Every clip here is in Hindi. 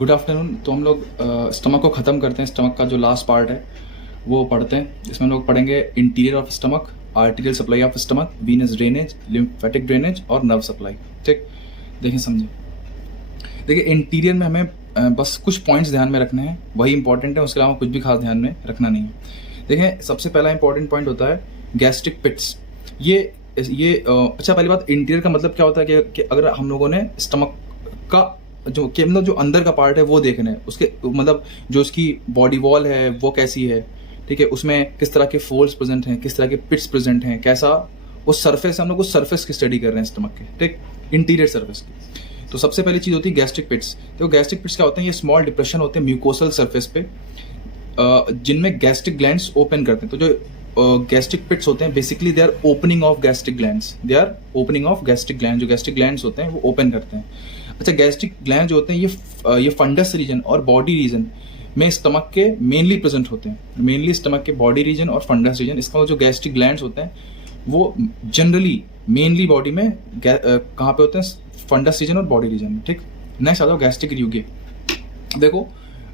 Good afternoon. तो हम लोग स्टमक को ख़त्म करते हैं। स्टमक का जो लास्ट पार्ट है वो पढ़ते हैं। इसमें हम लोग पढ़ेंगे interior of stomach, arterial supply of stomach, Venus drainage, lymphatic drainage और नर्व सप्लाई। ठीक, देखिए समझे। देखिए इंटीरियर में हमें बस कुछ पॉइंट्स ध्यान में रखने हैं, वही इंपॉर्टेंट है, उसके अलावा कुछ भी खास ध्यान में रखना नहीं है। देखिए सबसे पहला इंपॉर्टेंट पॉइंट होता है गैस्ट्रिक पिट्स। ये अच्छा, पहली बात, इंटीरियर का मतलब क्या होता है कि अगर हम लोगों ने स्टमक का मतलब जो अंदर का पार्ट है वो देखना है, उसके मतलब जो उसकी बॉडी वॉल है वो कैसी है, ठीक है, उसमें किस तरह के फोल्ड्स प्रेजेंट हैं, किस तरह के पिट्स प्रेजेंट हैं, कैसा उस सरफेस, हम लोग उस सरफेस की स्टडी कर रहे हैं स्टमक के, ठीक, इंटीरियर सरफेस की। तो सबसे पहली चीज होती है गैस्ट्रिक पिट्स। तो गैस्ट्रिक पिट्स क्या होते हैं? ये स्मॉल डिप्रेशन होते हैं म्यूकोसल सरफेस पे, जिनमें गैस्ट्रिक ग्लैंड्स ओपन करते हैं। तो जो गैस्ट्रिक पिट्स होते हैं basically they are opening of gastric glands, they are opening of gastric gland. जो गैस्ट्रिक ग्लैंड्स होते हैं वो ओपन करते हैं। अच्छा, गैस्ट्रिक ग्लैंड जो होते हैं ये फंडस रीजन और बॉडी रीजन में स्टमक के मेनली प्रेजेंट होते हैं। मेनली स्टमक के बॉडी रीजन और फंडस रीजन। इसका जो गैस्ट्रिक ग्लैंड्स होते हैं वो जनरली मेनली बॉडी में कहाँ पे होते हैं? फंडस रीजन और बॉडी रीजन में। ठीक, नेक्स्ट आ जाओ गैस्ट्रिक रियूगे। देखो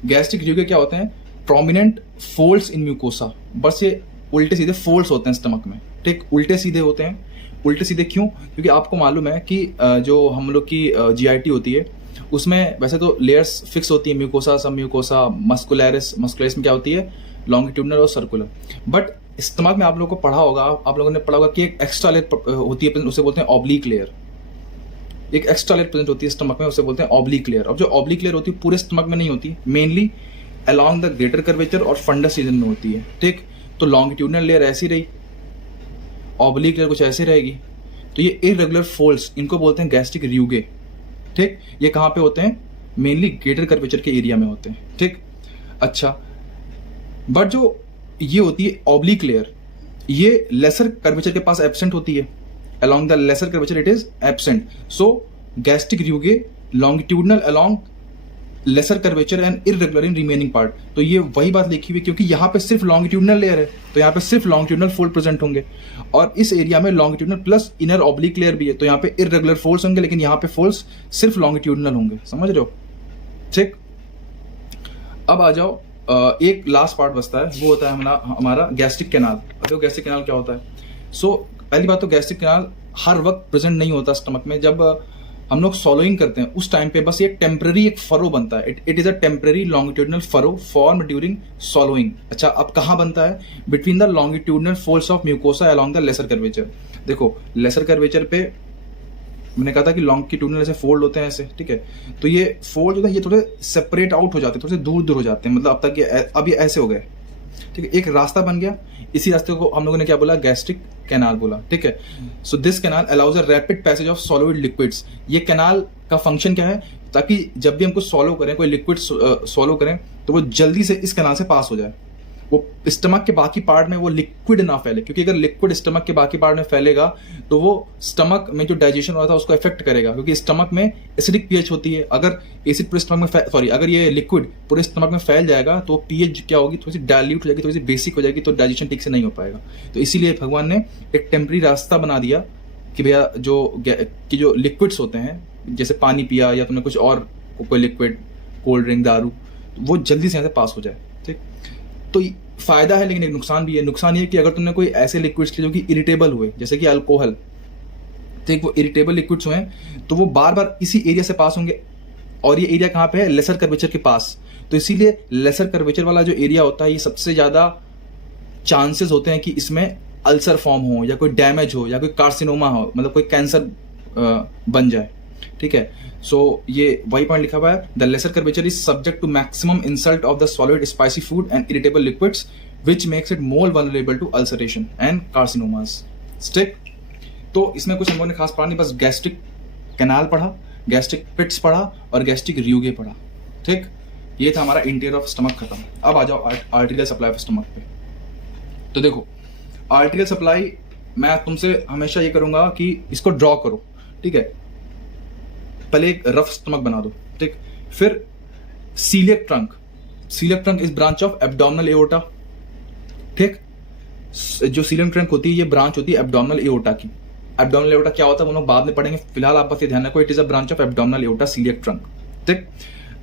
गैस्ट्रिक रियूगे क्या होते हैं? प्रोमिनेंट फोल्ड्स इन म्यूकोसा। बस ये उल्टे सीधे फोल्ड्स होते हैं स्टमक में। ठीक, उल्टे सीधे होते हैं। उल्टे सीधे क्यों? क्योंकि आपको मालूम है कि जो हम लोग की जीआईटी होती है उसमें वैसे तो लेयर्स फिक्स होती है, म्यूकोसा, सब म्यूकोसा, मस्कुलरिस में क्या होती है? लॉन्गिट्यूडनल और सर्कुलर। बट स्टमक में आप लोगों को पढ़ा होगा, आप लोगों ने पढ़ा होगा कि एक एक्स्ट्रा लेयर होती है, उसे बोलते हैं ऑब्लिक लेयर। एक एक्स्ट्रा लेयर प्रेजेंट होती है स्टमक में, उसे बोलते हैं ऑब्लिक लेयर। अब जो ऑब्लिक लेयर होती है पूरे स्टमक में नहीं होती, mainly along the greater curvature और फंडस रीजन में होती है। ठीक, तो लॉन्गिट्यूडनल लेयर ऐसी रही, ऑब्लिक लेयर कुछ ऐसे रहेगी। तो ये इरेगुलर फोल्ड्स, इनको बोलते हैं गैस्ट्रिक रियूगे। ठीक, ये कहाँ पे होते हैं? मेनली ग्रेटर कर्वेचर के एरिया में होते हैं। ठीक, अच्छा, बट जो ये होती है ऑब्लिक लेयर, ये लेसर कर्वेचर के पास एब्सेंट होती है। along the lesser curvature it is absent. So gastric rugae longitudinal along lesser curvature and irregular in remaining part. तो ये वही बात लिखी हुई, क्योंकि यहाँ पे सिर्फ longitudinal लेयर है तो यहाँ पे सिर्फ longitudinal fold प्रेजेंट होंगे, और इस एरिया में longitudinal plus inner oblique layer भी है, तो यहाँ पे irregular folds होंगे, लेकिन यहाँ पे folds सिर्फ longitudinal होंगे। समझ रहे हो? ठीक, अब आ जाओ, एक लास्ट पार्ट बचता है, वो होता है हमारा गैस्ट्रिक कैनाल। देखो गैस्ट्रिक कैनाल क्या होता है। सो पहली बात तो गैस्ट्रिक कैनाल हर वक्त प्रेजेंट नहीं होता स्टमक में। जब हम लोग सॉलोइंग करते हैं उस टाइम पे बस ये टेम्पररी एक फरो बनता है। It is a temporary longitudinal furrow form during सॉलोइंग। अच्छा, अब कहाँ बनता है? Between the longitudinal folds of mucosa along the lesser curvature. देखो लेसर कर्वेचर पे मैंने कहा था कि लॉन्गिट्यूडनल ऐसे फोल्ड होते हैं ऐसे, ठीक है, तो ये फोल्ड जो है ये थोड़े सेपरेट आउट हो जाते हैं, थोड़े से दूर दूर हो जाते हैं, मतलब अब तक ये अब ये ऐसे हो गए, ठीक है, एक रास्ता बन गया। इसी रास्ते को हम लोगों ने क्या बोला? गैस्ट्रिक कैनाल बोला। ठीक है, so this canal allows a rapid passage of solid liquids. ये कैनाल का फंक्शन क्या है? ताकि जब भी हमको सॉलो करें, कोई लिक्विड सॉलो करें, तो वो जल्दी से इस कैनाल से पास हो जाए, वो स्टमक के बाकी पार्ट में वो लिक्विड ना फैले, क्योंकि अगर लिक्विड स्टमक के बाकी पार्ट में फैलेगा तो वो स्टमक में जो डाइजेशन हो रहा था उसको इफेक्ट करेगा, क्योंकि स्टमक में एसिडिक पीएच होती है। अगर एसिड पूरे स्टमक में अगर ये लिक्विड पूरे स्टमक में फैल जाएगा तो पीएच क्या होगी? थोड़ी सी डाइल्यूट हो जाएगी, थोड़ी सी बेसिक हो जाएगी, तो डाइजेशन ठीक से नहीं हो पाएगा। तो इसीलिए भगवान ने एक टेम्पररी रास्ता बना दिया कि भैया जो लिक्विड्स होते हैं, जैसे पानी पिया या तुमने कुछ और कोई लिक्विड, कोल्ड ड्रिंक, दारू, वो जल्दी से यहाँ से पास हो जाए। ठीक, तो फायदा है लेकिन एक नुकसान भी है। नुकसान ये कि अगर तुमने कोई ऐसे लिक्विड्स लिए जो कि इरिटेबल हुए, जैसे कि अल्कोहल, ठीक, वो इरिटेबल लिक्विड्स हुए तो वो बार बार इसी एरिया से पास होंगे, और ये एरिया कहाँ पे है? लेसर कर्वेचर के पास। तो इसीलिए लेसर कर्वेचर वाला जो एरिया होता है ये सबसे ज्यादा चांसेस होते हैं कि इसमें अल्सर फॉर्म हो, या कोई डैमेज हो, या कोई कार्सिनोमा हो, मतलब कोई कैंसर बन जाए। ठीक है, सो ये वही पॉइंट लिखा हुआ है, the lesser curvature is subject to maximum insult of the solid spicy food and irritable liquids which makes it more vulnerable to ulceration and carcinomas. ठीक, तो इसमें कुछ हम लोगों ने खास पढ़ा नहीं, बस गैस्ट्रिक कैनाल पढ़ा, गैस्ट्रिक पिट्स पढ़ा और गैस्ट्रिक रियूगे पढ़ा। ठीक, ये था हमारा इंटीरियर ऑफ स्टमक खत्म। अब आ जाओ आर्टेरियल सप्लाई ऑफ स्टमक पे। तो देखो आर्टेरियल सप्लाई मैं तुमसे हमेशा ये करूंगा कि इसको ड्रॉ करो। ठीक है, पहले एक रफ स्टमक बना दो। ठीक, फिर coeliac trunk is branch of abdominal aorta. ठीक, जो सीलियक ट्रंक होती है ये ब्रांच होती है एब्डोमिनल एओर्टा की। एब्डोमिनल एओर्टा क्या होता है वो लोग बाद में पढ़ेंगे, फिलहाल आप बस ये ध्यान रखो, it is a branch of abdominal aorta coeliac trunk. ठीक,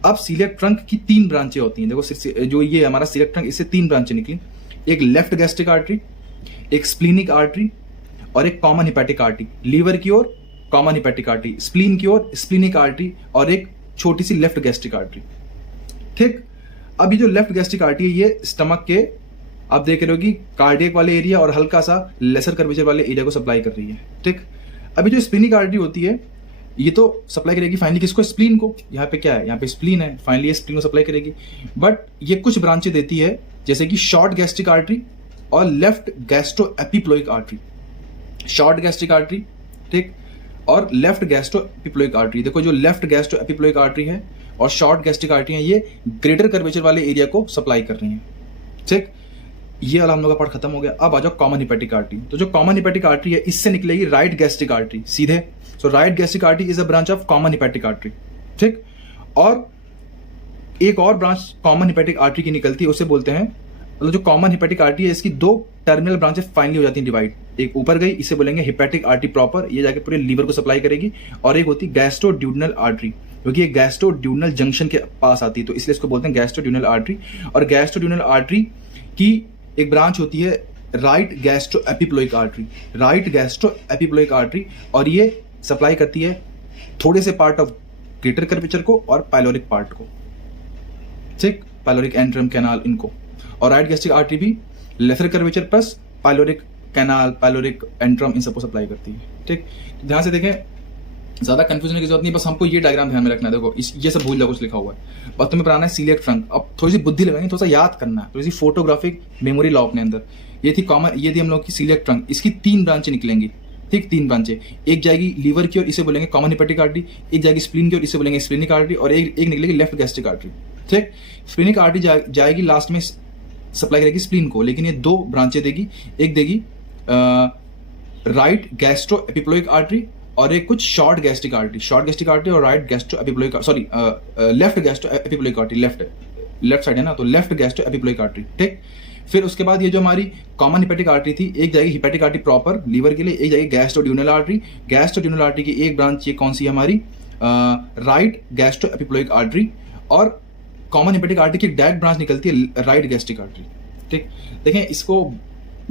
अब सीलियक ट्रंक की 3 ब्रांचें होती हैं। देखो जो ये हमारा सीलियक ट्रंक, इससे 3 ब्रांचें निकली, एक लेफ्ट गैस्ट्रिक आर्टरी, एक स्प्लीनिक आर्टरी और एक कॉमन हिपैटिक आर्टरी। लीवर की ओर कॉमन हिपैटिक आर्टरी, स्प्लीन की ओर स्प्लीनिक आर्टरी और एक छोटी सी लेफ्ट गैस्ट्रिक आर्टरी। ठीक, अब ये जो लेफ्ट गैस्ट्रिक आर्टरी है ये स्टमक के, आप देख रहे हो कि कार्डियक वाले एरिया और हल्का सा लेसर कर्वेचर वाले एरिया को सप्लाई कर रही है। ठीक, अभी जो स्प्लीनिक आर्टरी होती है ये तो सप्लाई करेगी फाइनली किसको, स्प्लीन को। यहाँ पे क्या है, यहाँ पे स्प्लीन है, फाइनली ये स्प्लीन को सप्लाई करेगी। बट ये कुछ ब्रांचें देती है जैसे कि शॉर्ट गैस्ट्रिक आर्टरी और left gastro epiploic artery. Short gastric artery, ठीक, और लेफ्ट गैस्ट्रो एपिप्लोइक आर्टरी। देखो जो लेफ्ट गैस्ट्रो एपिप्लोइक आर्टरी है और शॉर्ट गैस्ट्रिक आर्टरी है ये ग्रेटर कर्वेचर वाले एरिया को सप्लाई कर रही है। ठीक, ये वाला हम लोग का पार्ट खत्म हो गया। अब आ जाओ कॉमन हिपैटिक आर्टरी। तो जो कॉमन हिपैटिक आर्टरी है इससे निकलेगी राइट गैस्ट्रिक आर्टरी सीधे। So right gastric artery is a branch of common hepatic artery. ठीक, और एक और ब्रांच कॉमन हिपैटिक आर्टरी की निकलती है, उसे बोलते हैं, मतलब जो कॉमन हिपैटिक आर्टरी है इसकी 2 टर्मिनल ब्रांचेस फाइनली हो जाती हैं डिवाइड। एक ऊपर गई, इसे बोलेंगे हिपैटिक आर्टरी प्रॉपर, ये जाके पूरे लीवर को सप्लाई करेगी। और एक होती है गैस्ट्रोड्यूडनल आर्टरी, क्योंकि ये गैस्ट्रोड्यूडनल जंक्शन के पास आती है, तो इसलिए इसको बोलते हैं गैस्ट्रोड्यूडनल आर्टरी। और गैस्ट्रोड्यूडनल आर्टरी की एक ब्रांच होती है right gastro epiploic artery. Right gastro epiploic artery, और ये सप्लाई करती है थोड़े से पार्ट ऑफ ग्रेटर कर्वेचर को और पाइलोरिक पार्ट को। ठीक, पाइलोरिक एंट्रम कैनाल इनको। और राइट गैस्ट्रिक आर्टरी भी lesser curvature plus pyloric canal, pyloric antrum इन सबको सप्लाई करती है। ठीक, ध्यान से देखें, ज्यादा कंफ्यूजन की जरूरत नहीं, बस हमको ये डायग्राम ध्यान में रखना है। देखो ये सब भूल जाओ कुछ लिखा हुआ है, बस तुम्हें बनाना है सीलियक ट्रंक। अब थोड़ी सी बुद्धि लगानी, थोड़ा सा याद करना है, थोड़ी सी फोटोग्राफिक मेमोरी लाओ अपने अंदर। ये थी कॉमन, ये थी हम लोग की सीलियक ट्रंक। इसकी 3 ब्रांचें निकलेंगी। ठीक, 3 ब्रांचें, एक जाएगी लीवर की ओर, इसे बोलेंगे कॉमन हिपैटिक आर्टरी, एक जाएगी स्प्लीन की ओर, इसे बोलेंगे स्प्लीनिक आर्टरी, और एक निकलेगी लेफ्ट गैस्ट्रिक आर्टरी। ठीक, स्प्लीनिक आर्टरी जाएगी लास्ट में सप्लाई करेगी स्प्लीन को, लेकिन ये 2 ब्रांचें देगी। एक देगी राइट गैस्ट्रो एपिप्लोइक आर्टरी और एक कुछ short gastric artery. Short gastric artery और right gastro epiploic, sorry left gastro epiploic artery, left side है ना, तो लेफ्ट गैस्ट्रो एपिप्लोइक आर्टरी। ठीक, फिर उसके बाद ये जो हमारी कॉमन हिपैटिक आर्टरी थी, एक जाएगी हिपैटिक आर्टरी प्रॉपर लीवर के लिए, एक जाएगी गैस्ट्रोड्यूनल आर्टरी। गैस्ट्रोड्यूनल आर्टरी की एक ब्रांच ये कौन सी है हमारी, राइट गैस्ट्रो एपिप्लोइक आर्टरी। और कॉमन हिपैटिक आर्टरी की डायरेक्ट ब्रांच निकलती है राइट गैस्ट्रिक आर्टरी। ठीक, देखें इसको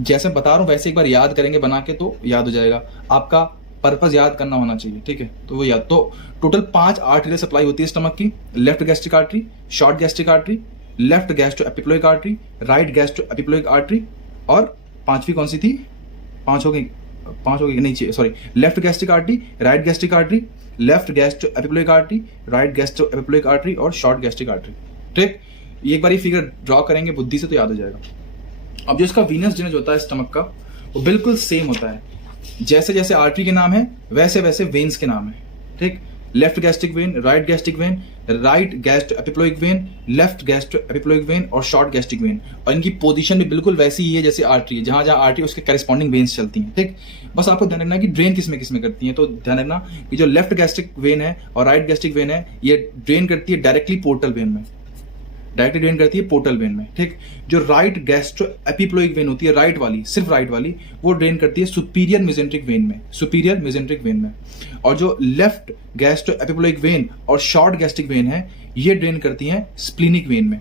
जैसे बता रहा हूं वैसे एक बार याद करेंगे बना के तो याद हो जाएगा। आपका पर्पस याद करना होना चाहिए। ठीक है, तो वो याद, तो टोटल 5 आर्टरी सप्लाई होती है स्टमक की। Left gastric artery, short gastric artery, left gastro epiploic artery, right gastro epiploic artery, और 5वीं कौन सी थी, 5 हो गई नहीं, sorry, left gastric artery, right gastric artery, left gastro epiploic artery, right gastro epiploic artery और शॉर्ट गैस्ट्रिक आर्टरी। ठीक, एक बार ये फिगर ड्रॉ करेंगे बुद्धि से तो याद हो जाएगा। अब जो इसका वीनस ड्रेनेज होता है स्टमक का, वो बिल्कुल सेम होता है। जैसे जैसे आर्टरी के नाम है वैसे वैसे वेन्स के नाम है। ठीक, left gastric when, right gastric when, right gastro epiploic when, left gastro epiploic when और शॉर्ट गैस्ट्रिक वेन। और इनकी पोजीशन भी बिल्कुल वैसी ही है जैसे आर्टरी है, जहां जहां आर्टरी उसके करेस्पॉन्डिंग वेन्स चलती हैं। ठीक, बस आपको ध्यान रखना कि ड्रेन किसमें किसमें करती है। तो ध्यान रखना कि जो लेफ्ट गैस्ट्रिक वेन है और राइट गैस्ट्रिक वेन है ये ड्रेन करती है डायरेक्टली पोर्टल वेन में, डायरेक्टली ड्रेन करती है पोर्टल वेन में। ठीक, जो राइट गैस्ट्रो एपिप्लोइक वेन होती है, राइट वाली, सिर्फ राइट वाली, वो ड्रेन करती है सुपीरियर मेसेंट्रिक वेन में, सुपीरियर मेसेंट्रिक वेन में। और जो लेफ्ट गैस्ट्रो एपिप्लोइक वेन और शॉर्ट गैस्ट्रिक वेन है ये ड्रेन करती हैं स्प्लीनिक वेन में।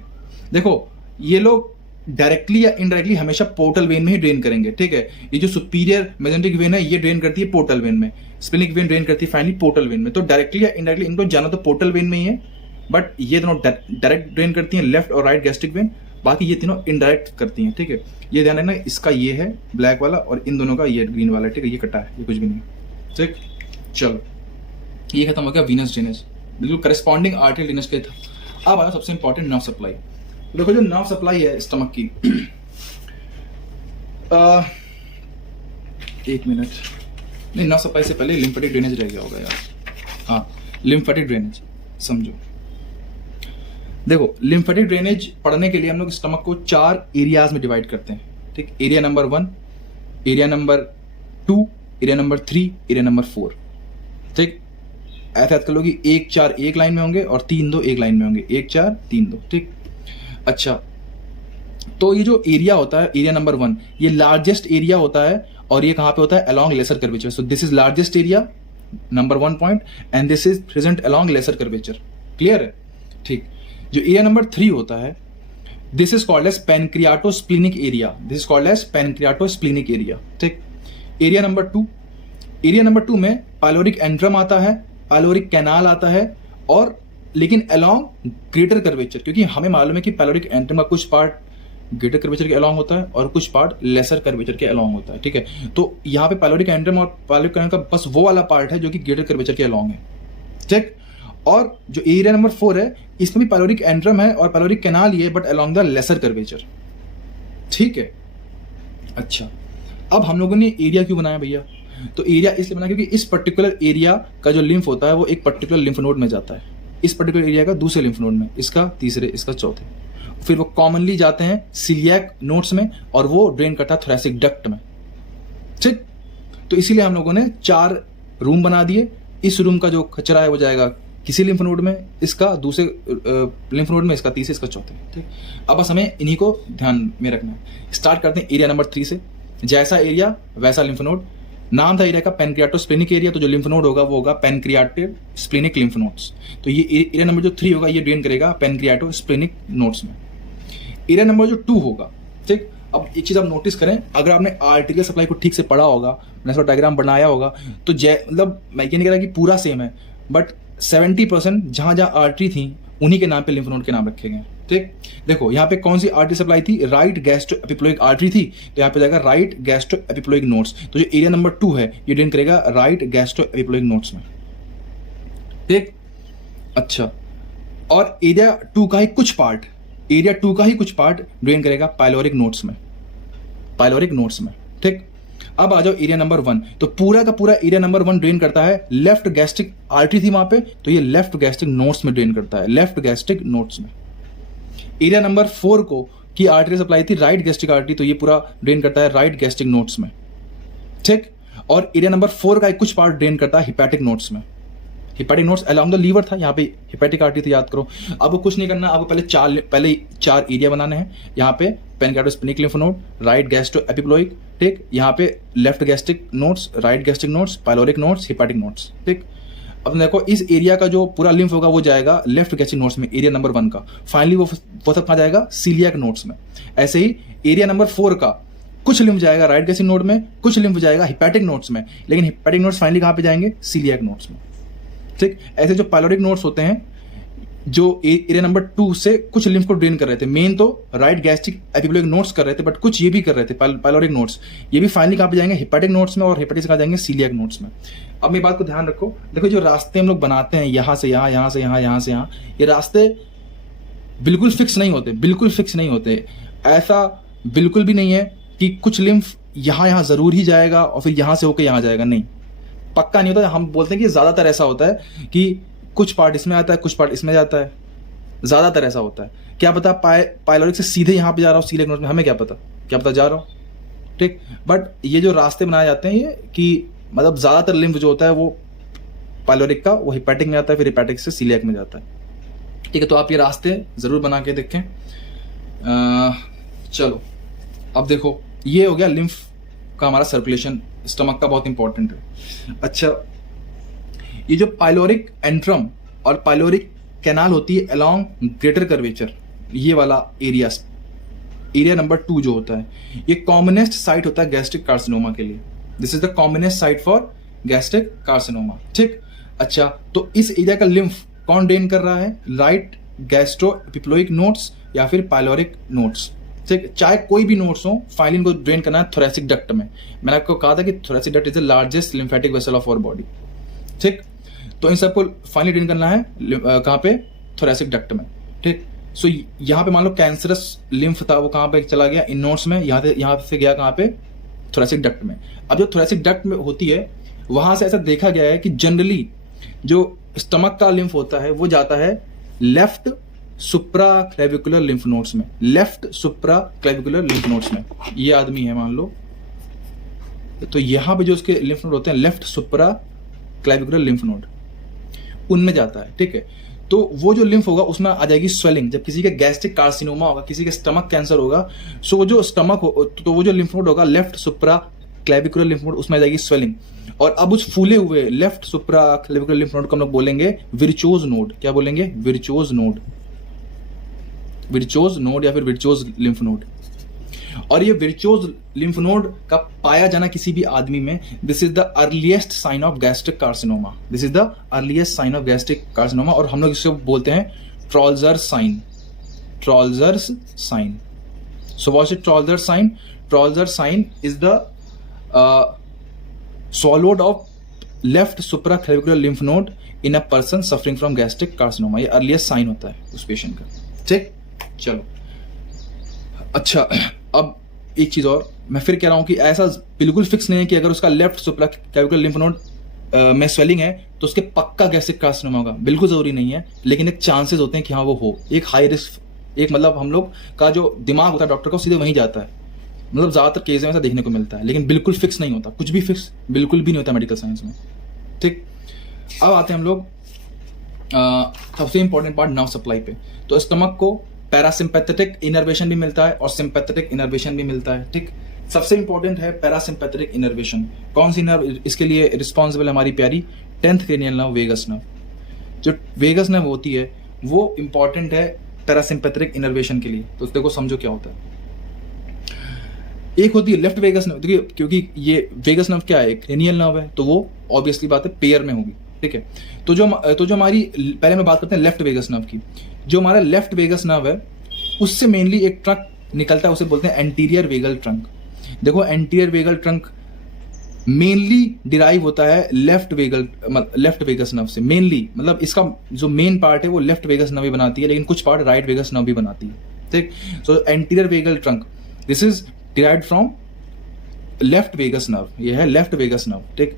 देखो ये लोग डायरेक्टली या इनडायरेक्टली हमेशा पोर्टल वेन में ही ड्रेन करेंगे। ठीक है, ये जो सुपीरियर मेसेंट्रिक वेन है ये ड्रेन करती है पोर्टल वेन में, स्प्लीनिक वेन ड्रेन करती है फाइनली पोर्टल वेन में। तो डायरेक्टली या इनडायरेक्टली इनको जाना तो पोर्टल वेन में ही है, बट ये दोनों डायरेक्ट ड्रेन करती हैं लेफ्ट और राइट गैस्ट्रिक वेन, बाकी ये तीनों इनडायरेक्ट करती हैं। ठीक है, ये ध्यान रखना, इसका ये है ब्लैक वाला और इन दोनों का ये ग्रीन वाला। ठीक है, ये कटा है, ये कुछ भी नहीं है। ठीक, चलो ये खत्म हो गया वीनस ड्रेनेज, बिल्कुल करस्पॉन्डिंग आर्टरी ड्रेनेज के था। अब आया सबसे इंपॉर्टेंट नर्व सप्लाई। देखो जो नर्व सप्लाई है स्टमक की, एक मिनट, नहीं नर्व सप्लाई से पहले लिम्फेटिक ड्रेनेज रह गया होगा यार। हाँ, लिम्फेटिक ड्रेनेज समझो। देखो लिम्फेटिक ड्रेनेज पढ़ने के लिए हम लोग स्टमक को 4 एरियाज में डिवाइड करते हैं। ठीक, area number 1, area number 2, area number 3, area number 4। ठीक, ऐसा याद कर लो कि 1 4 एक लाइन में होंगे और 3 2 एक लाइन में होंगे, 1 4 3 2। ठीक, अच्छा, तो ये जो एरिया होता है एरिया नंबर 1 ये लार्जेस्ट एरिया होता है और ये कहां पे होता है, along lesser curvature. So this is largest area number 1 point and this is present along lesser curvature. Clear है, ठीक, जो एरिया नंबर 3 होता है, this is called as pancreaticosplenic area, this is called as pancreaticosplenic area. ठीक, एरिया नंबर 2, एरिया नंबर 2 में पाइलोरिक एंट्रम आता है, पाइलोरिक कैनाल आता है, और लेकिन अलोंग ग्रेटर कर्वेचर, क्योंकि हमें मालूम है कि पाइलोरिक एंट्रम का कुछ पार्ट ग्रेटर कर्वेचर के अलोंग होता है और कुछ पार्ट लेसर कर्वेचर के अलोंग होता है। ठीक है, तो यहाँ पे पाइलोरिक एंट्रम और पाइलोरिक कैनाल का बस वो वाला पार्ट है जो कि ग्रेटर कर्वेचर के अलोंग है। ठीक, और जो एरिया नंबर 4 है, इसमें भी पाइलोरिक एंट्रम है और पाइलोरिक कैनाल ही है, but along the lesser curvature. ठीक है, अच्छा, अब हम लोगों ने एरिया क्यों बनाया भैया? तो एरिया इसलिए बनाया क्योंकि इस पर्टिकुलर एरिया का जो लिम्फ होता है वो एक पर्टिकुलर लिम्फ नोड में जाता है, इस पर्टिकुलर एरिया का दूसरे लिम्फ नोड में, इसका तीसरे, इसका चौथे, फिर वो कॉमनली जाते हैं सीलियाक नोड्स में और वो ड्रेन करता है थोरैसिक डक्ट में। ठीक, तो इसीलिए हम लोगों ने 4 रूम बना दिए। इस रूम का जो कचरा है वो जाएगा किसी लिम्फ नोड में, इसका दूसरे लिम्फ नोड में, इसका तीसरे, इसका चौथे। ठीक, अब बस हमें इन्हीं को ध्यान में रखना है। स्टार्ट करते हैं एरिया नंबर 3 से। जैसा एरिया वैसा लिम्फ नोड। नाम था एरिया का पैनक्रियाटोस्प्लिनिक एरिया, तो जो लिम्फ नोड होगा वो होगा पैनक्रियाटिक स्प्लिनिक लिम्फ नोड्स। तो ये एरिया नंबर जो 3 होगा ये ड्रेन करेगा पैनक्रियाटोस्प्लिनिक नोड्स में। एरिया नंबर जो 2 होगा, ठीक, अब एक चीज आप नोटिस करें, अगर आपने आर्टेरियल सप्लाई को ठीक से पढ़ा होगा, मैंने इसका डायग्राम बनाया होगा, तो मतलब मैं ये नहीं कह रहा कि पूरा सेम है, बट 70% जहां जहां आर्टरी थी उन्हीं के नाम पे लिम्फ नोड के नाम रखे गए। ठीक, देखो यहाँ पे कौन सी आर्टरी सप्लाई थी, राइट गैस्ट्रो एपिप्लोइक आर्टरी थी, तो यहाँ पे जाएगा राइट गैस्ट्रो एपिप्लोइक नोड्स। तो जो एरिया नंबर 2 है ये ड्रेन करेगा राइट गैस्ट्रो एपिप्लोइक नोड्स में। ठीक, अच्छा, और एरिया 2 का ही कुछ पार्ट, एरिया 2 का ही कुछ पार्ट ड्रेन करेगा पाइलोरिक नोड्स में, पाइलोरिक नोड्स में। ठीक, अब आ जाओ एरिया नंबर 1। तो पूरा का पूरा एरिया नंबर 1 ड्रेन करता है लेफ्ट गैस्ट्रिक आर्टरी थी वहां पे, तो ये लेफ्ट गैस्ट्रिक नोड्स में ड्रेन करता है, लेफ्ट गैस्ट्रिक नोड्स में। एरिया नंबर 4 को की आर्टरी सप्लाई थी राइट गैस्ट्रिक आर्टरी, तो ये पूरा ड्रेन करता है राइट गैस्ट्रिक नोड्स में। ठीक, और एरिया नंबर 4 का एक कुछ पार्ट ड्रेन करता है हिपैटिक नोड्स में। Hepatic nodes along the liver था, यहाँ पे हिपैटिक आर्टरी थी, याद करो। अब कुछ नहीं करना, आपको पहले 4 एरिया बनाने हैं। यहाँ पे pancreaticosplenic lymph node, right gastro epiploic, ठीक, यहाँ पे left gastric nodes, right gastric nodes, pyloric nodes, hepatic nodes. ठीक, अब देखो इस एरिया का जो पूरा लिम्फ होगा वो जाएगा लेफ्ट गैस्ट्रिक नोड्स में, एरिया नंबर 1 का। फाइनली वो सब कहाँ जाएगा, सीलियाक नोड्स में। ऐसे ही एरिया नंबर 4 का कुछ लिम्फ जाएगा राइट गैस्ट्रिक नोड में, कुछ लिम्फ जाएगा हिपैटिक नोड्स में, लेकिन हिपैटिक नोड्स फाइनली कहाँ पे जाएंगे, सीलियाक नोड्स में। ठीक, ऐसे जो पाइलोरिक नोड्स होते हैं जो एरिया नंबर 2 से कुछ लिम्फ को ड्रेन कर रहे थे, मेन तो राइट गैस्ट्रिक एपिप्लोइक नोड्स कर रहे थे, बट कुछ ये भी कर रहे थे पाइलोरिक नोड्स, ये भी फाइनली कहाँ पे जाएंगे, हिपैटिक नोड्स में, और हिपैटिक से कहाँ जाएंगे, सीलियाक नोड्स में। अब मेरी बात को ध्यान रखो, देखो जो रास्ते हम लोग बनाते हैं यहाँ से यहाँ, यहाँ से यहाँ, यहाँ से यहाँ, ये रास्ते बिल्कुल फिक्स नहीं होते, बिल्कुल फिक्स नहीं होते। ऐसा बिल्कुल भी नहीं है कि कुछ लिम्फ यहाँ यहाँ जरूर ही जाएगा और फिर यहाँ से होकर यहाँ जाएगा, नहीं, पक्का नहीं होता। हम बोलते हैं कि ज्यादातर ऐसा होता है कि कुछ पार्ट इसमें आता है, कुछ पार्ट इसमें जाता है, ज्यादातर ऐसा होता है। क्या पता पाइलोरिक से सीधे यहाँ पे जा रहा हूँ सीलियाक नोड में, हमें क्या पता जा रहा हूँ। ठीक, बट ये जो रास्ते बनाए जाते हैं ये कि मतलब ज्यादातर लिम्फ जो होता है वो पाइलोरिक का वो हिपैटिक में जाता है, फिर हिपैटिक से सीलियाक में जाता है। ठीक है, तो आप ये रास्ते जरूर बना के देखें। चलो अब देखो ये हो गया लिम्फ का हमारा सर्कुलेशन स्टमक का, बहुत इंपॉर्टेंट है। अच्छा, ये जो पाइलोरिक एंट्रम और पाइलोरिक कैनाल होती है अलोंग ग्रेटर कर्वेचर, ये वाला एरिया, एरिया नंबर 2 जो होता है, ये कॉमनेस्ट साइट होता है गैस्ट्रिक कार्सिनोमा के लिए। This is the commonest site for gastric carcinoma. ठीक, अच्छा, तो इस एरिया का लिम्फ कौन ड्रेन कर रहा है, राइट गैस्ट्रो एपिप्लोइक नोड्स या फिर पाइलोरिक नोड्स। ठीक, चाहे कोई भी नोड्स हो, फाइनली इनको ड्रेन करना है थोरैसिक डक्ट में। मैंने आपको कहा था कि thoracic duct is the largest lymphatic vessel of our body. ठीक, तो इन सबको फाइनली ड्रेन करना है कहाँ पे, थोरैसिक डक्ट में। ठीक, सो यहाँ पे मान लो कैंसरस लिम्फ था, वो कहाँ पे चला गया, इन नोड्स में, यहाँ से गया कहाँ पे, थोरैसिक डक्ट में। अब जो थोरैसिक डक्ट में होती है वहां से ऐसा देखा गया है कि जनरली जो स्टमक का लिम्फ होता है वो जाता है लेफ्ट सुप्रा क्लेविकुलर लिम्फ नोड्स में, लेफ्ट सुप्रा क्लेविकुलर लिम्फ नोड्स में। ये आदमी है मान लो, तो यहां पे जो उसके लिम्फ नोड होते हैं लेफ्ट सुप्रा क्लेविकुलर लिम्फ नोड, उनमें जाता है। ठीक है, तो वो जो लिम्फ होगा उसमें आ जाएगी स्वेलिंग। जब किसी का गैस्ट्रिक कार्सिनोमा होगा, किसी के स्टमक कैंसर होगा, सो वो जो स्टमक हो, तो वो जो लिम्फ नोड होगा लेफ्ट सुप्रा क्लेविकुलर लिम्फ नोड, उसमें आ जाएगी स्वेलिंग, और अब उस फूले हुए लेफ्ट सुप्रा क्लेविकुलर लिम्फ नोड को हम लोग बोलेंगे विर्चोज नोड। क्या बोलेंगे? विर्चोज नोड, विर्चोज नोड या फिर विर्चोज लिम्फ नोड। और ये विर्चोज लिम्फ नोड का पाया जाना किसी भी आदमी में, this is the earliest sign of gastric carcinoma, this is the earliest sign of gastric carcinoma. और हम लोग इसको बोलते हैं Troisier's sign, Troisier's sign. So what is Troisier's sign? Troisier's sign is the swallowed of left supraclavicular lymph node in a person suffering from gastric carcinoma। ये अर्लीस्ट साइन होता है उस पेशेंट का। ठीक, चलो अच्छा, अब एक चीज और मैं फिर कह रहा हूं कि ऐसा बिल्कुल फिक्स नहीं है कि अगर उसका लेफ्ट सुप्राक्लेविकुलर लिम्फ नोड में स्वेलिंग है तो उसके पक्का गैस्ट्रिक कार्सिनोमा होगा, बिल्कुल जरूरी नहीं है, लेकिन एक चांसेस होते हैं कि हाँ वो हो। एक हाई रिस्क, एक मतलब हम लोग का जो दिमाग होता है डॉक्टर का सीधे वहीं जाता है, मतलब ज्यादातर केस में ऐसा देखने को मिलता है, लेकिन बिल्कुल फिक्स नहीं होता, कुछ भी फिक्स बिल्कुल भी नहीं होता मेडिकल साइंस में। ठीक, अब आते हैं हम लोग सबसे इंपॉर्टेंट पार्ट नर्व सप्लाई पे। तो स्टमक को पैरासिम्पैथेटिक इनर्वेशन भी मिलता है और सिंपैथेटिक इनर्वेशन भी मिलता है। ठीक, सबसे इंपॉर्टेंट है पैरासिम्पैथेटिक इनर्वेशन। कौन सी नर्व इसके लिए रिस्पॉन्सिबल है? हमारी प्यारी 10th cranial nerve, vagus nerve. जो वेगस नर्व होती है वो इंपॉर्टेंट है पैरासिम्पैथेटिक इनर्वेशन के लिए। तो देखो समझो क्या होता है। एक होती है लेफ्ट वेगस नर्व, देखिए क्योंकि ये वेगस नर्व क्या है, क्रेनियल नर्व है, तो वो ऑब्वियसली बात है पेयर में होगी। ठीक है, तो जो हमारी, पहले मैं बात करते हैं लेफ्ट वेगस नर्व की। जो हमारा लेफ्ट वेगस नर्व है उससे मेनली एक ट्रंक निकलता है, उसे बोलते हैं एंटीरियर वेगल ट्रंक। देखो anterior vagal trunk mainly derive होता है लेफ्ट वेगस नर्व से मेनली, मतलब इसका जो मेन पार्ट है वो लेफ्ट वेगस नर्व ही बनाती है, लेकिन कुछ पार्ट राइट वेगस नर्व भी बनाती है। ठीक, so anterior vagal trunk this is derived from left vagus nerve. ये है लेफ्ट वेगस नर्व। ठीक,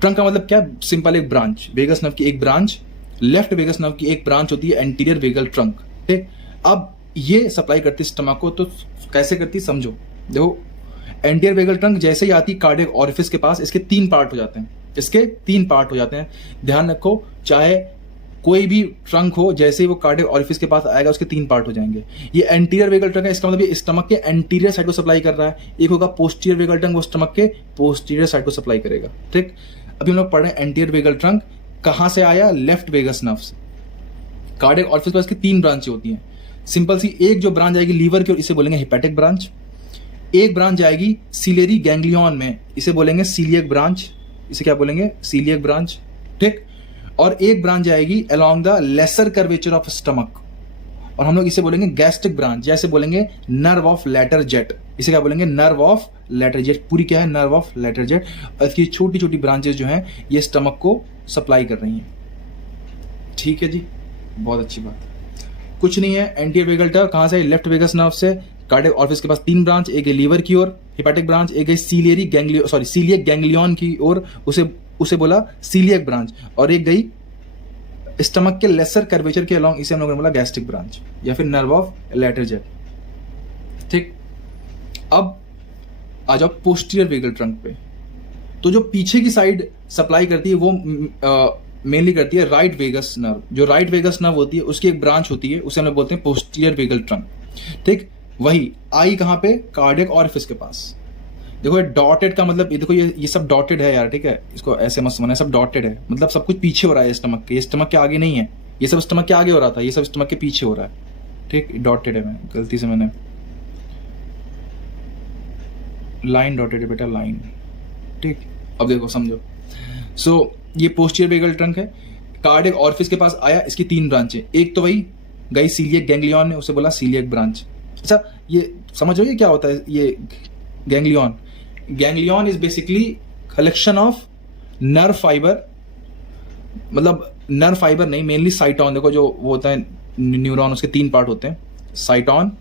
ट्रंक का मतलब क्या? सिंपल एक ब्रांच, वेगस नर्व की एक ब्रांच, लेफ्ट वेगस नर्व की एक ब्रांच होती है एंटीरियर वेगल ट्रंक। ठीक, अब ये सप्लाई करती है स्टमक को, तो कैसे करती समझो। देखो एंटीरियर वेगल ट्रंक जैसे ही आती कार्डियक ऑरिफिस के पास, इसके 3 पार्ट हो जाते हैं, इसके 3 पार्ट हो जाते हैं। ध्यान रखो, चाहे कोई भी ट्रंक हो, जैसे ही वो कार्डियक ऑरिफिस के पास आएगा उसके 3 पार्ट हो जाएंगे। ये एंटीरियर वेगल ट्रंक है, इसका मतलब ये स्टमक के एंटीरियर साइड को सप्लाई कर रहा है। एक होगा पोस्टीरियर वेगल ट्रंक, वो स्टमक के पोस्टीरियर साइड को सप्लाई करेगा। ठीक, अभी हम लोग पढ़ रहे हैं एंटीरियर वेगल ट्रंक कहां से आया? लेफ्ट वेगस नर्व से। कार्डियक ऑरिफिस पर इसकी 3 ब्रांचें होती हैं। सिंपल सी, एक जो ब्रांच आएगी लीवर की ओर, इसे बोलेंगे हेपेटिक ब्रांच। एक ब्रांच जाएगी सिलेरी गैंग्लियन में, इसे बोलेंगे सीलियक ब्रांच, इसे क्या बोलेंगे? Coeliac branch. ठीक, और एक ब्रांच जाएगी along the lesser curvature of stomach, और हम लोग इसे बोलेंगे गैस्ट्रिक ब्रांच, जैसे बोलेंगे नर्व ऑफ लेटर जेट, इसे क्या बोलेंगे? Nerve of Latarjet. पूरी क्या है? Nerve of Latarjet. और इसकी छोटी छोटी ब्रांचेस जो हैं ये स्टमक को सप्लाई कर रही हैं। ठीक है जी, बहुत अच्छी बात। कुछ नहीं है, एंटीरियर वेगल ट्रंक कहां से? लेफ्ट वेगस नर्व से। कार्डियक ऑरिफिस के पास 3 ब्रांच, एक है लीवर की ओर हेपेटिक ब्रांच, एक है सीलियक गैंग्लियन की ओर, उसे बोला सीलियक ब्रांच, और एक गई स्टमक के लेसर कर्वेचर के अलोंग, इसे हम लोगों ने बोला गैस्ट्रिक ब्रांच या फिर नर्व ऑफ लेटर जेट। ठीक, अब आ जाओ पोस्टीरियर वेगल ट्रंक पे। तो जो पीछे की साइड सप्लाई करती है वो मेनली करती है राइट वेगस नर्व। जो राइट वेगस नर्व होती है उसकी एक ब्रांच होती है, उसे हम लोग बोलते हैं पोस्टीरियर वेगल ट्रंक। ठीक, वही आई कहां पे? कार्डियक ऑरिफिस के पास। देखो डॉटेड का मतलब, ये देखो ये सब डॉटेड है यार। ठीक है, इसको ऐसे मत समझना, सब डॉटेड है, मतलब सब कुछ पीछे हो रहा है स्टमक के, ये स्टमक के आगे नहीं है। ये सब स्टमक के आगे हो रहा था, ये सब स्टमक के पीछे हो रहा है। ठीक, डॉटेड है, मैं गलती से मैंने लाइन डॉटेड है बेटा, लाइन। ठीक, अब देखो समझो। सो ये पोस्टीरियर वेगल ट्रंक है, कार्डियक ऑरिफिस के पास आया, इसकी 3 ब्रांचें। एक तो वही गई सीलियक गैंग्लियन ने, उसे बोला सीलियक ब्रांच। अच्छा, ये समझो ये क्या होता है? ये ganglion is basically collection of nerve fibre, मतलब नर्व फाइबर नहीं, मेनली साइटॉन। देखो जो वो होता है न्यूरॉन, उसके 3 पार्ट होते हैं, साइटॉन,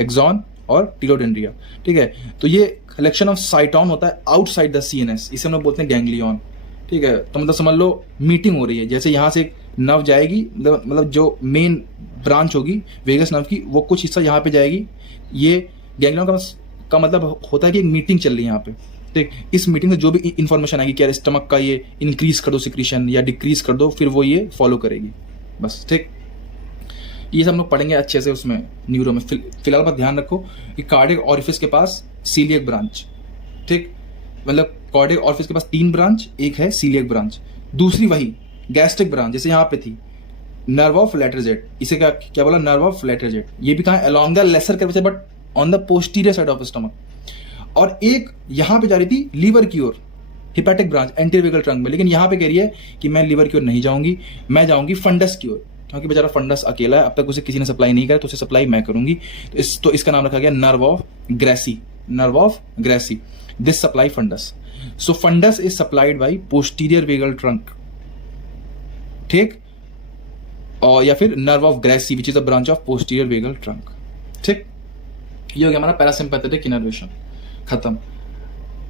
एक्सॉन और टीलोडेंड्रिया। ठीक है, तो ये कलेक्शन ऑफ साइटॉन होता है आउटसाइड द सीएनएस, इसे हम लोग बोलते हैं गैंग्लियन। ठीक है, तो मतलब समझ लो मीटिंग हो रही है, जैसे यहां से एक नर्व जाएगी, मतलब जो मेन ब्रांच होगी वेगस नर्व की, वो कुछ हिस्सा यहाँ पे जाएगी। ये गैंग्लियन का मतलब होता है कि एक मीटिंग चल रही है यहाँ पे। ठीक, इस मीटिंग से जो भी इंफॉर्मेशन आएगी, क्या स्टमक का ये इंक्रीज कर दो सिक्रीशन या डिक्रीज कर दो, फिर वो ये फॉलो करेगी बस। ठीक, ये सब हम लोग पढ़ेंगे अच्छे से उसमें न्यूरो में। फिलहाल पर ध्यान रखो कि कार्डियक ऑरिफिस के पास सीलियक ब्रांच। ठीक, मतलब कार्डियक ऑरिफिस के पास 3 ब्रांच, एक है सीलियक ब्रांच, दूसरी वही गैस्ट्रिक ब्रांच जैसे यहाँ पे थी नर्व ऑफ लेटरजेट, इसे क्या क्या बोला, नर्व ऑफ लेटरजेट। ये भी कहाँ है, along the lesser curvature but on the posterior side of stomach. और एक यहाँ पे जा रही थी लीवर की ओर, hepatic branch anterior vagal trunk में, लेकिन यहाँ पे कह रही है कि मैं लीवर की ओर नहीं जाऊंगी, मैं जाऊंगी फंडस की ओर, क्योंकि बेचारा फंडस अकेला है, अब तक उसे किसी ने सप्लाई नहीं करा तो उसे सप्लाई मैं करूंगी। तो इसका नाम रखा गया nerve of Grassi, nerve of Grassi, this supply fundus. So fundus is supplied by posterior vagal trunk, ठीक, और या फिर nerve of Grassi which is a branch of posterior vagal trunk, ठीक। ये हो गया हमारा पैरासिम्पैथेटिक इनर्वेशन, खत्म।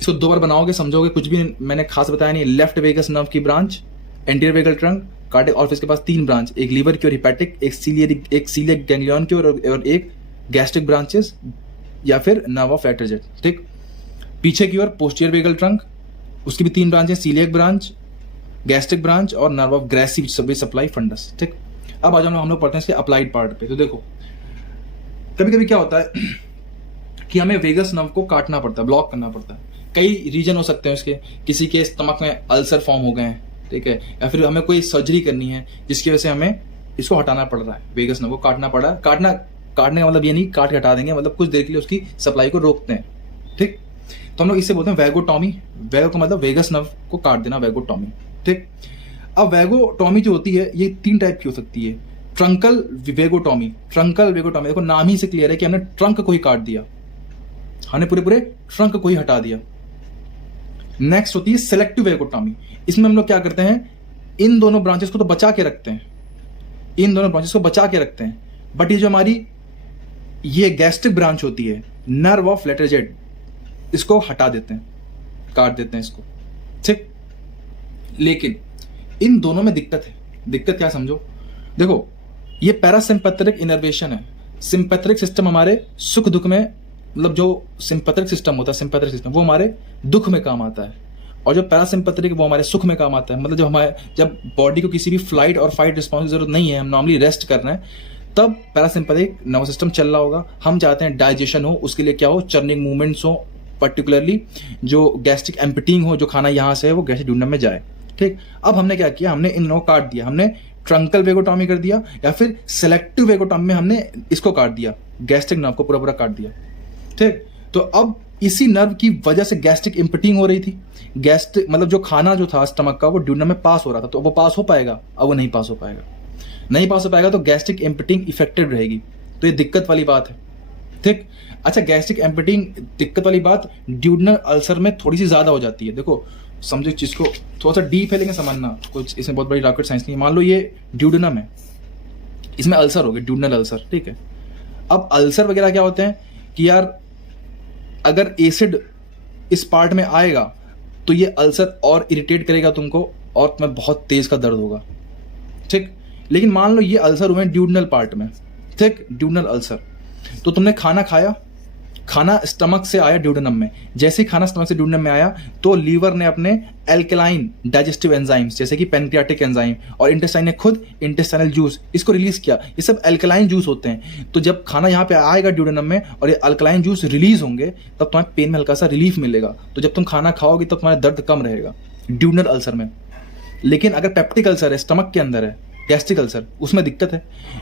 इसको 2 बार बनाओगे समझोगे, कुछ भी मैंने खास बताया नहीं। लेफ्ट वेगस नर्व की branch, anterior vagal trunk, cardiac orifice के पास 3 ब्रांच, एक लीवर की और हिपैटिक, एक सीलियक गैंग्लियन की और एक गैस्ट्रिक ब्रांचेस या फिर नर्व ऑफ लेटरजेट, ठीक। पीछे की ओर पोस्टीरियर वेगल ट्रंक, उसकी भी 3 branches, celiac branch, gastric branch और nerve of Grassi supply fundus, ठीक। अब आ जाओ हम लोग पढ़ते हैं इसके अप्लाइड पार्ट पे। तो देखो कभी कभी क्या होता है कि हमें वेगस नर्व को काटना पड़ता है, ब्लॉक करना पड़ता है। कई रीजन हो सकते हैं उसके, किसी के स्टमक में अल्सर फॉर्म हो गए हैं, ठीक है, या फिर हमें कोई सर्जरी करनी है जिसकी वजह से हमें इसको हटाना पड़ रहा है, वेगस नर्व को काटना पड़ रहा है। काटने का मतलब ये नहीं काट के हटा देंगे, मतलब कुछ देर के लिए उसकी सप्लाई को रोकते हैं, ठीक। तो हम लोग इससे बोलते हैं वैगोटॉमी। वैगो का मतलब वेगस नर्व को काट देना, वैगोटॉमी, ठीक। अब वैगोटॉमी जो होती है ये 3 टाइप की हो सकती है। ट्रंकल वेगोटॉमी, ट्रंकल वेगोटॉमी, देखो नाम ही से क्लियर है कि हमने ट्रंक को ही काट दिया, हमने पूरे ट्रंक को ही हटा दिया। नेक्स्ट होती है सेलेक्टिव वेगोटॉमी। इसमें हम लोग क्या करते हैं, इन दोनों ब्रांचेस को तो बचा के रखते हैं, इन दोनों ब्रांचेस को बचा के रखते हैं, बट ये जो हमारी ये गैस्ट्रिक ब्रांच होती है, नर्व ऑफ लेटरजेट, इसको हटा देते हैं, काट देते हैं इसको, ठीक। लेकिन इन दोनों में दिक्कत है। दिक्कत क्या समझो, देखो ये पैरासिम्पैथेटिक इनर्वेशन है। सिंपैथेटिक सिस्टम हमारे सुख दुख में, मतलब जो सिंपैथेटिक सिस्टम होता है, सिंपैथेटिक सिस्टम वो हमारे दुख में काम आता है, और जो पैरासिम्पैथेटिक वो हमारे सुख में काम आता है। मतलब जब बॉडी को किसी भी फ्लाइट और फाइट रिस्पॉन्स की जरूरत नहीं है, हम नॉर्मली रेस्ट कर रहे हैं, तब पैरासिम्पैथिक नर्वस सिस्टम चल रहा होगा। हम चाहते हैं डाइजेशन हो, उसके लिए क्या हो, चर्निंग मूवमेंट्स हो, पर्टिकुलरली जो गैस्ट्रिक एम्पटिंग हो, जो खाना यहाँ से है वो गैस्ट्रिक ड्यूडेनम में जाए, ठीक। अब हमने क्या किया, हमने इन दोनों को काट दिया, हमने ट्रंकल वेगोटॉमी कर दिया, या फिर सेलेक्टिव वेगोटॉमी में हमने इसको काट दिया, गैस्ट्रिक नर्व को पूरा काट दिया, ठीक। तो अब इसी नर्व की वजह से गैस्ट्रिक इम्पटिंग हो रही थी, गैस्ट्रिक मतलब जो खाना जो था स्टमक का वो ड्यूडेनम में पास हो रहा था, तो वो पास हो पाएगा, अब वो नहीं पास हो पाएगा, नहीं पास हो पाएगा, तो गैस्ट्रिक इम्पटिंग इफेक्टेड रहेगी। तो ये दिक्कत वाली बात है, ठीक। अच्छा, गैस्ट्रिक एम्पटिंग दिक्कत वाली बात ड्यूडेनल अल्सर में थोड़ी सी ज्यादा हो जाती है। देखो समझो चीज को, थोड़ा सा डीप है लेकिन समझना, कुछ इसमें बहुत बड़ी रॉकेट साइंस नहीं है। मान लो ये ड्यूडेनम है, इसमें अल्सर हो गया, ड्यूडेनल अल्सर, ठीक है। अब अल्सर वगैरह क्या होते हैं कि यार अगर एसिड इस पार्ट में आएगा तो ये अल्सर और इरिटेट करेगा तुमको, और तुम्हें बहुत तेज का दर्द होगा, ठीक। लेकिन मान लो ये अल्सर हुए ड्यूडेनल पार्ट में, ठीक, ड्यूडेनल अल्सर, तो तुमने खाना खाया, खाना स्टमक से आया ड्यूडेनम में, जैसे ही खाना स्टमक से ड्यूडेनम में आया तो लीवर ने अपने एल्कलाइन डाइजेस्टिव एंजाइम्स जैसे कि पैनक्रियाटिक एंजाइम और इंटेस्टाइन ने खुद इंटेस्टाइनल जूस इसको रिलीज किया। ये सब एल्कलाइन जूस होते हैं। तो जब खाना यहाँ पे आएगा ड्यूडेनम में और ये अल्कलाइन जूस रिलीज होंगे तब तुम्हारे पेन में हल्का सा रिलीफ मिलेगा। तो जब तुम खाना खाओगे तब तुम्हारा दर्द कम रहेगा ड्यूडेनल अल्सर में। लेकिन अगर पेप्टिक अल्सर है, स्टमक के अंदर है, गैस्ट्रिक अल्सर, उसमें दिक्कत है,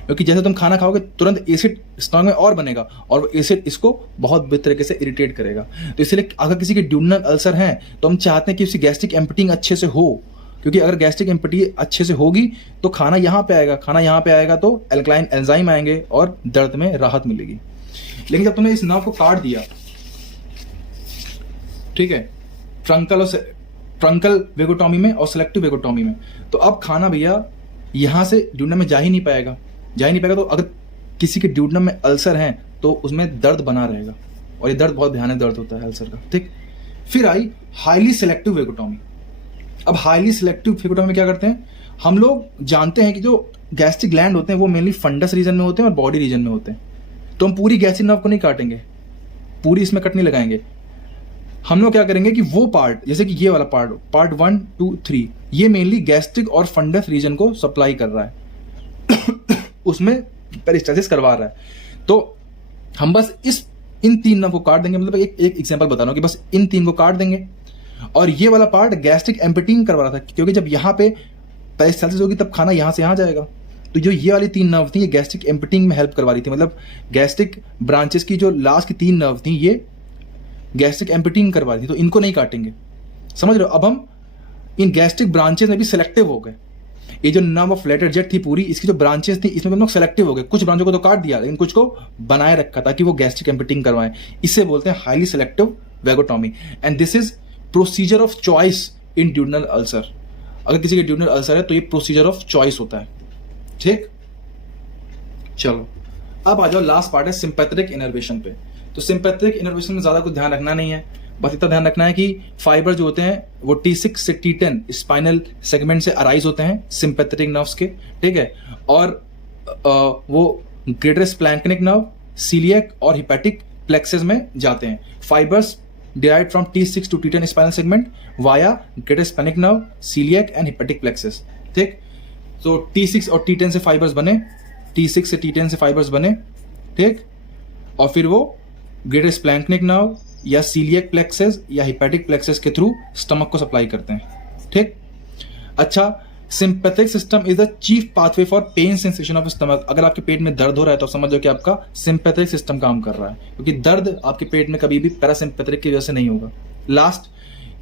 क्योंकि जैसे तुम खाना खाओगे तुरंत एसिड स्टमक में और बनेगा और वो एसिड इसको बहुत बुरी तरीके से इरिटेट करेगा। तो इसलिए अगर किसी के ड्यूडेनल अल्सर है तो हम चाहते हैं कि उसकी गैस्ट्रिक एम्पटिंग अच्छे से हो, क्योंकि अगर गैस्ट्रिक एम्पटिंग अच्छे से होगी तो खाना यहाँ पे आएगा, खाना यहाँ पे आएगा तो एल्कलाइन एंजाइम आएंगे और दर्द में राहत मिलेगी। लेकिन जब तुमने इस नर्व को काट दिया, ठीक है, ट्रंकल वेगोटॉमी में और सेलेक्टिव वेगोटॉमी में, तो अब खाना भैया यहां से ड्यूडेनम में जा ही नहीं पाएगा। तो अगर किसी के ड्यूडेनम में अल्सर है तो उसमें दर्द बना रहेगा, और ये दर्द बहुत भयानक दर्द होता है अल्सर का, ठीक। फिर आई हाईली सिलेक्टिव वेगोटॉमी। अब हाईली सिलेक्टिव वेगोटॉमी में क्या करते हैं, हम लोग जानते हैं कि जो गैस्ट्रिक ग्लैंड होते हैं वो मेनली फंडस रीजन में होते हैं और बॉडी रीजन में होते हैं। तो हम पूरी गैस्ट्रिक नर्व को नहीं काटेंगे, पूरी इसमें कट नहीं लगाएंगे। हम लोग क्या करेंगे कि वो पार्ट, जैसे कि ये वाला पार्ट 1, 2, 3, ये मेनली गैस्ट्रिक और फंडस रीजन को सप्लाई कर रहा है उसमें पेरिस्टाल्सिस करवा रहा है। तो हम बस इन 3 नर्व को काट देंगे, मतलब एक एग्जांपल बता रहा हूं कि बस इन 3 को काट देंगे और ये वाला पार्ट गैस्ट्रिक एम्पटिंग करवा रहा था, क्योंकि जब यहाँ पे पेरिस्टाल्सिस होगी तब खाना यहाँ से यहाँ जाएगा। तो जो ये वाली 3 नर्व थी ये गैस्ट्रिक एम्पटिंग में हेल्प करवा रही थी, मतलब गैस्ट्रिक ब्रांचेस की जो लास्ट की 3 नर्व थी ये गैस्ट्रिक एम्पटिंग करवा रही थी, तो इनको नहीं काटेंगे, समझ रहे हो। अब हम इन गैस्ट्रिक ब्रांचेस में भी सिलेक्टिव हो गए। ये जो नर्व ऑफ लेटर जेट थी पूरी, इसकी जो ब्रांचेस थी इसमें हम लोग सेलेक्टिव हो गए। कुछ ब्रांचों को तो काट दिया लेकिन कुछ को बनाए रखा ताकि वो गैस्ट्रिक एम्पटिंग करवाएं। इसे बोलते हैं highly selective vagotomy, and this is procedure of choice in duodenal ulcer. अगर किसी के ड्यूडनल अल्सर है तो ये प्रोसीजर ऑफ चॉइस होता है, ठीक। चलो अब आ जाओ, लास्ट पार्ट है सिंपैथेटिक इनर्वेशन पे। तो सिंपैथेटिक इनर्वेशन में ज्यादा कुछ ध्यान रखना नहीं है, बस इतना ध्यान रखना है कि फाइबर जो होते हैं वो T6 से T10 स्पाइनल सेगमेंट से अराइज होते हैं सिंपैथेटिक नर्व्स के, ठीक है। और वो ग्रेटर स्प्लैंक्निक नर्व, सीलियक और हिपैटिक प्लेक्सेस में जाते हैं। Fibres derived from T6 to T10 spinal segment via greater splenic nerve, celiac and hepatic plexus, ठीक। तो T6 और T10 से फाइबर्स बने, T6 से T10 से फाइबर्स बने, ठीक। और फिर वो ग्रेटर स्प्लैंक्निक नर्व या सीलियक प्लेक्सेस या हिपैटिक प्लेक्सेस के थ्रू स्टमक को सप्लाई करते हैं, ठीक। अच्छा, sympathetic system is the chief pathway for pain sensation of stomach. अगर आपके पेट में दर्द हो रहा है तो समझो कि आपका सिंपैथिक सिस्टम काम कर रहा है, क्योंकि दर्द आपके पेट में कभी भी पैरासिम्पैथिक की वजह से नहीं होगा। लास्ट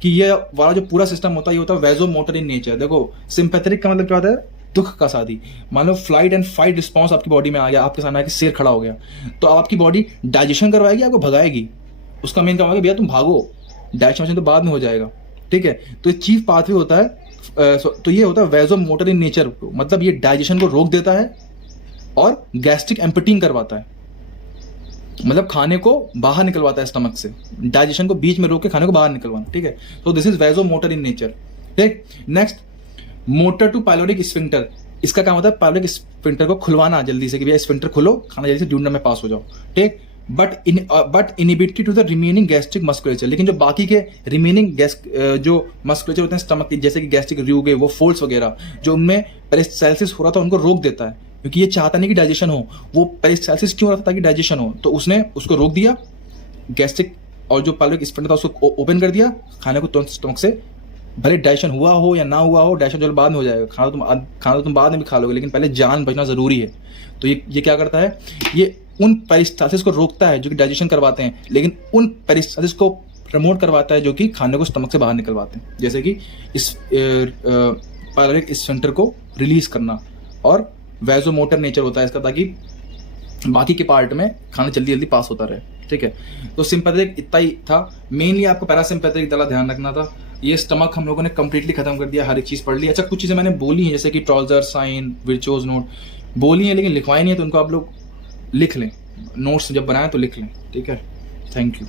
कि ये वाला जो पूरा सिस्टम होता है ये होता है वैजोमोटर इन नेचर। देखो सिंपैथिक का मतलब क्या होता है, दुख का साथी। मान लो फ्लाइट एंड फाइट रिस्पॉन्स आपकी बॉडी में आ गया, आपके सामने आके शेर खड़ा हो गया, तो आपकी बॉडी डाइजेशन करवाएगी, आपको भगाएगी। उसका मेन काम होगा भैया तुम भागो, डाइजेशन तो बाद में हो जाएगा, ठीक है। तो ये चीफ पाथवे होता है, तो ये होता है वैजोमोटर इन नेचर, मतलब ये डाइजेशन को रोक देता है और गैस्ट्रिक एम्पटिंग करवाता है, मतलब खाने को बाहर निकलवाता है स्टमक से, डाइजेशन को बीच में रोक के खाने को बाहर निकलवाना, ठीक है। तो this is vasomotor in nature, ठीक। Next, motor to pyloric sphincter. इसका काम होता है पाइलोरिक स्फिंक्टर को खुलवाना जल्दी से, कि भैया स्फिंक्टर खुलो, खाना जल्दी से ड्यूडेनम में पास हो जाओ, ठीक। But inhibitory to the remaining gastric musculature. लेकिन जो बाकी के रिमेनिंग जो मस्कुलेचर होते हैं स्टमक के, जैसे कि गैस्ट्रिक रियूगे, वो फोल्ड्स वगैरह, जो उनमें पेरिस्टाल्सिस हो रहा था उनको रोक देता है, क्योंकि ये चाहता नहीं कि डाइजेशन हो। वो पेरिस्टाल्सिस क्यों हो रहा था, ताकि डाइजेशन हो, तो उसने उसको रोक दिया गैस्ट्रिक, और जो पाइलोरिक स्फिंक्टर था उसको ओपन कर दिया, खाने को तुरंत स्टमक से, भले डाइजेशन हुआ हो या ना हुआ हो, डाइजेशन जो बाद में हो जाएगा, खाना तो तुम बाद में भी खा लोगे, लेकिन पहले जान बचना जरूरी है। तो ये क्या करता है, ये उन पेरिस्टाल्सिस को रोकता है जो कि डाइजेशन करवाते हैं, लेकिन उन पेरिस्टाल्सिस को प्रमोट करवाता है जो कि खाने को स्टमक से बाहर निकलवाते हैं, जैसे कि इस पाइलोरिक स्फिंक्टर को रिलीज करना। और वैजोमोटर नेचर होता है इसका, ताकि बाकी के पार्ट में खाना जल्दी जल्दी पास होता रहे, ठीक है। तो सिंपैथिक इतना ही था, मेनली आपको पैरासिम्पैथिक वाला ध्यान रखना था। ये स्टमक हम लोगों ने कंप्लीटली खत्म कर दिया, हर एक चीज पढ़ ली। अच्छा, कुछ चीजें मैंने बोली हैं, जैसे कि ट्राउजर साइन, विर्चोज नोट बोली हैं, लेकिन लिखवाई नहीं है, तो उनको आप लोग लिख लें, नोट्स जब बनाएं तो लिख लें, ठीक है। Thank you.